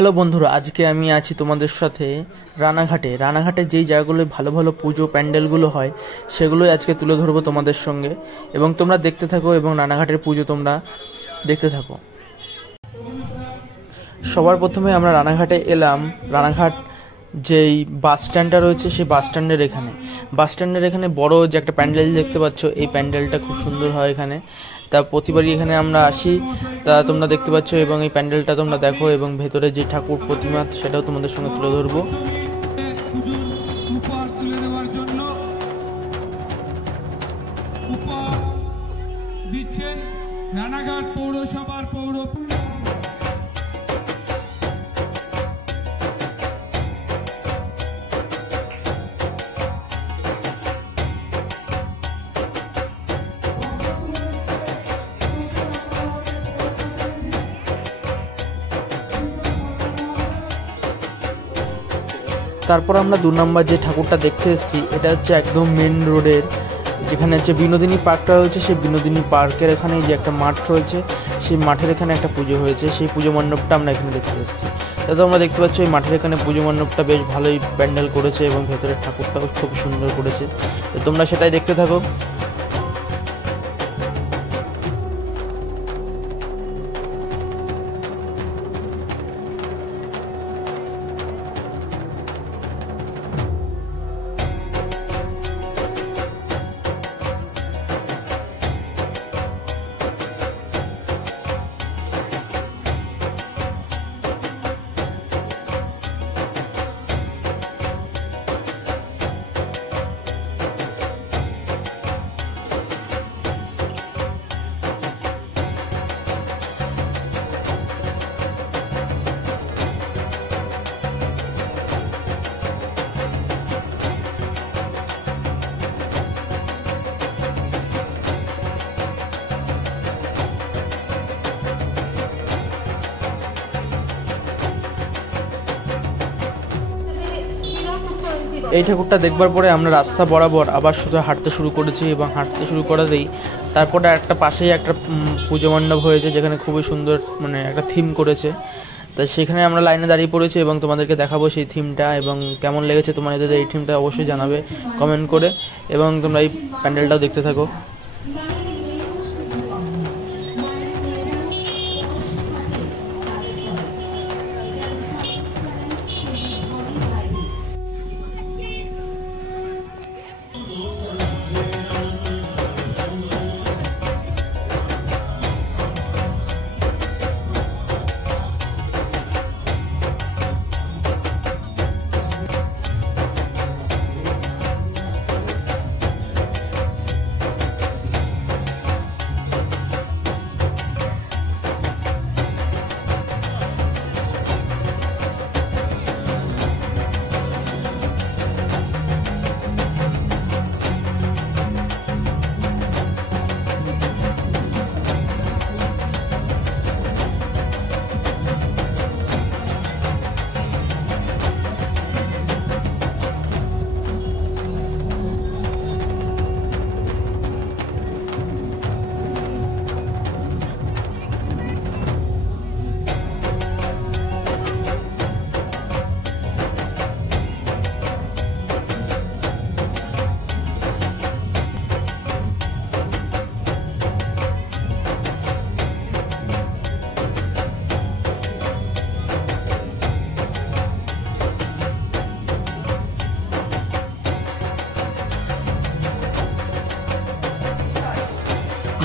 Hello বন্ধুরা, আজকে আমি আছি তোমাদের সাথে রানাঘাটে যেই জায়গাগুলো ভালো ভালো পুজো প্যান্ডেলগুলো হয় সেগুলোই আজকে তুলে ধরবো তোমাদের সঙ্গে, এবং তোমরা দেখতে থাকো এবং রানাঘাটের পুজো তোমরা দেখতে থাকো। সবার প্রথমে আমরা রানাঘাটে এলাম। রানাঘাট যেই বাস স্ট্যান্ডটা রয়েছে সেই বাস স্ট্যান্ডের এখানে বড় যে একটা প্যান্ডেল দেখতে পাচ্ছ, এই প্যান্ডেলটা খুব সুন্দর হয় এখানে। তা প্রতিবারই এখানে আমরা আসি, তা তোমরা দেখতে পাচ্ছ এবং এই প্যান্ডেলটা তোমরা দেখো এবং ভেতরে যে ঠাকুর প্রতিমা সেটাও তোমাদের সঙ্গে তুলে ধরবো। রানাঘাট পৌরসভার তারপর আমরা 2 নম্বর যে ঠাকুরটা দেখতে এসেছি, এটা হচ্ছে একদম মেন রোডের, যেখানে হচ্ছে বিনোদিনী পার্কটা রয়েছে। সেই বিনোদিনী পার্কের এখানে যে একটা মাঠ রয়েছে, সেই মাঠের এখানে একটা পুজো হয়েছে, সেই পুজো মণ্ডপটা আমরা এখানে দেখতে এসেছি। তাতে আমরা দেখতে পাচ্ছি এই মাঠের এখানে পুজো মণ্ডপটা বেশ ভালোই প্যান্ডেল করেছে এবং ভেতরের ঠাকুরটাও খুব সুন্দর করেছে। তো তোমরা সেটাই দেখতে থাকো। এই ঠাকুরটা দেখবার পরে আমরা রাস্তা বরাবর আবার শুধু হাঁটতে শুরু করেছি, এবং হাঁটতে শুরু করাতেই তারপরে একটা পাশেই একটা পুজো মণ্ডপ হয়েছে, যেখানে খুবই সুন্দর একটা থিম করেছে। তাই সেখানে আমরা লাইনে দাঁড়িয়ে পড়েছি এবং তোমাদেরকে দেখাবো সেই থিমটা, এবং কেমন লেগেছে তোমাদের এই থিমটা অবশ্যই জানাবে কমেন্ট করে, এবং তোমরা এই প্যান্ডেলটাও দেখতে থাকো।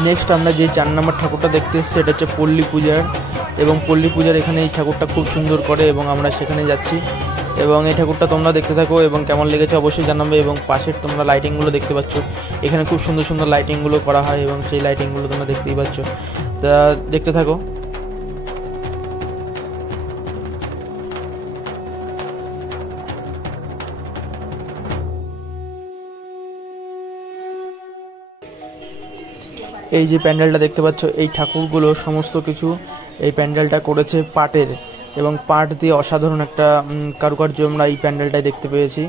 নেক্সট আমরা যে 4 নম্বর ঠাকুরটা দেখতে এসেছি, এটা হচ্ছে পল্লী পূজার, এবং পল্লী পূজার এখানে এই ঠাকুরটা খুব সুন্দর করে, এবং আমরা সেখানে যাচ্ছি এবং এই ঠাকুরটা তোমরা দেখতে থাকো এবং কেমন লেগেছে অবশ্যই জানাবে। এবং পাশের তোমরা লাইটিংগুলো দেখতে পাচ্ছ, এখানে খুব সুন্দর সুন্দর লাইটিংগুলো করা হয় এবং সেই লাইটিংগুলো তোমরা দেখতেই পাচ্ছ। তা দেখতে থাকো। এই যে প্যান্ডেলটা দেখতে পাচ্ছ, এই ঠাকুরগুলো সমস্ত কিছু এই প্যান্ডেলটা করেছে পাটের, এবং পাট দিয়ে অসাধারণ একটা কারুকার্য আমরা এই প্যান্ডেলটাই দেখতে পেয়েছি।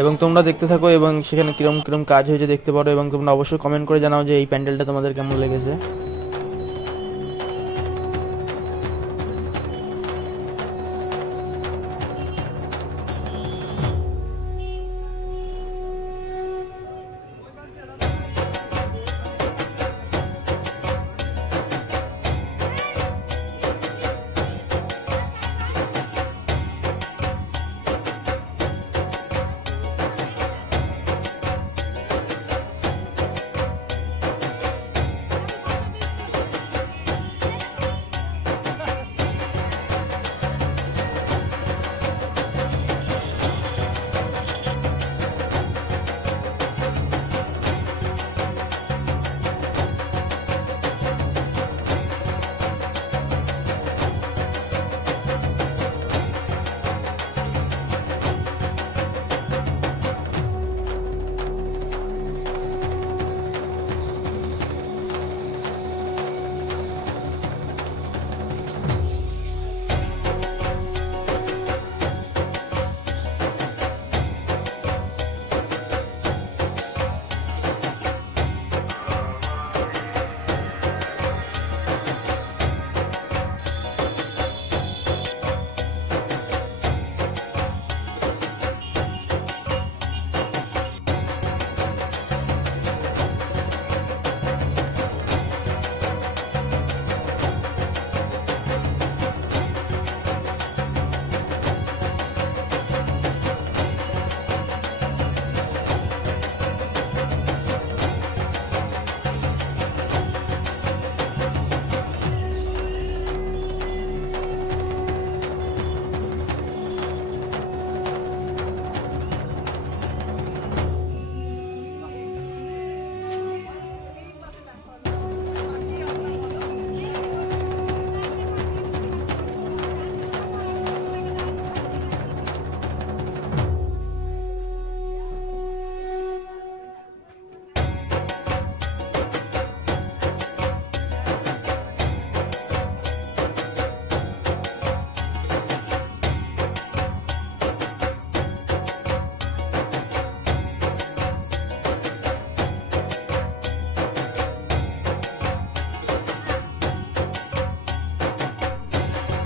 এবং তোমরা দেখতে থাকো এবং সেখানে কিরম কিরম কাজ হয়েছে দেখতে পারো, এবং তোমরা অবশ্যই কমেন্ট করে জানাও যে এই প্যান্ডেলটা তোমাদের কেমন লেগেছে।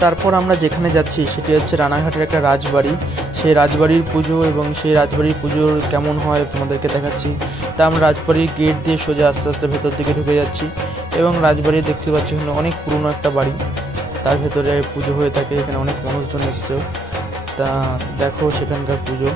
তারপর আমরা যেখানে যাচ্ছি সেটি হচ্ছে রানাঘাটের একটা রাজবাড়ি। সেই রাজবাড়ির পুজো এবং সেই রাজবাড়ির পুজোর কেমন হয় তোমাদেরকে দেখাচ্ছি। তা আমরা রাজবাড়ির গেট দিয়ে সোজা আস্তে আস্তে ভেতর দিকে ঢুকে যাচ্ছি এবং রাজবাড়ি দেখতে পাচ্ছি এখানে অনেক পুরনো একটা বাড়ি, তার ভেতরে পুজো হয়ে থাকে। এখানে অনেক মানুষজন এসছেও, তা দেখো সেখানকার পুজো।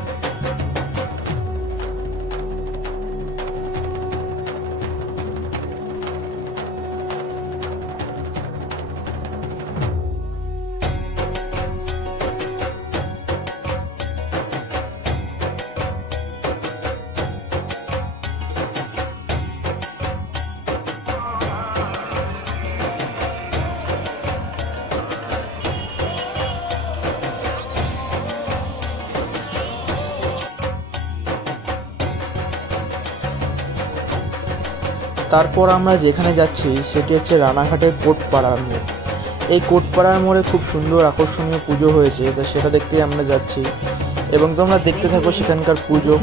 তারপর আমরা যেখানে যাচ্ছি সেটি হচ্ছে রানাঘাটের কোটপাড়ার মোড়। এই কোটপাড়ার মোড়ে খুব সুন্দর আকর্ষণীয় পুজো হয়েছে, তো সেটা দেখতেই আমরা যাচ্ছি এবং তোমরা দেখতে থাকো সেখানকার পুজো।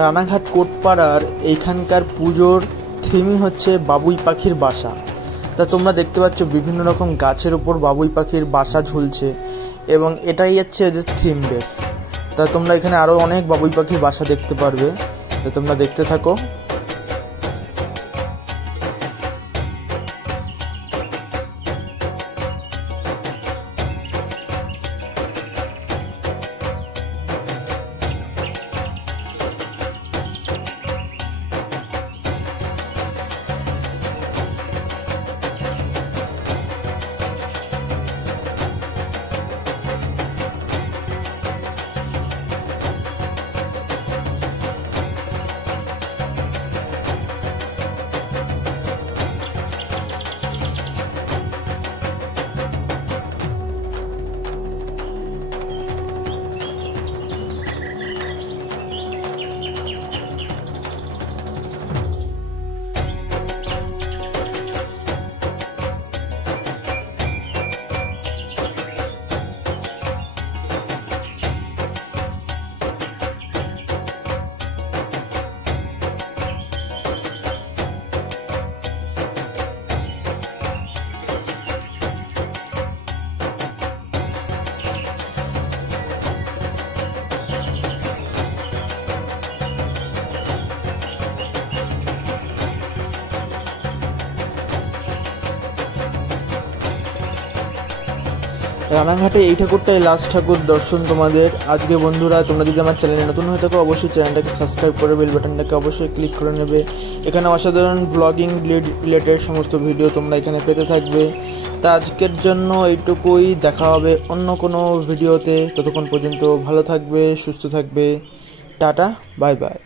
রানাঘাট কোটপাড়ার এইখানকার পুজোর থিমই হচ্ছে বাবুই পাখির বাসা। তা তোমরা দেখতে পাচ্ছ বিভিন্ন রকম গাছের উপর বাবুই পাখির বাসা ঝুলছে এবং এটাই হচ্ছে এদের থিম বেস। তা তোমরা এখানে আরও অনেক বাবুই পাখির বাসা দেখতে পারবে, তো তোমরা দেখতে থাকো। রানাঘাটে এই ঠাকুরটাই লাস্ট ঠাকুর দর্শন তোমাদের আজকে। বন্ধুরা, তোমরা যদি আমার চ্যানেলে নতুন হয়ে থাকো অবশ্যই চ্যানেলটাকে সাবস্ক্রাইব করে বেল বাটনটাকে অবশ্যই ক্লিক করে নেবে। এখানে অসাধারণ ব্লগিং রিলেটেড সমস্ত ভিডিও তোমরা এখানে পেতে থাকবে। তা আজকের জন্য এইটুকুই, দেখা হবে অন্য কোনো ভিডিওতে। ততক্ষণ পর্যন্ত ভালো থাকবে, সুস্থ থাকবে, টাটা, বাই বাই।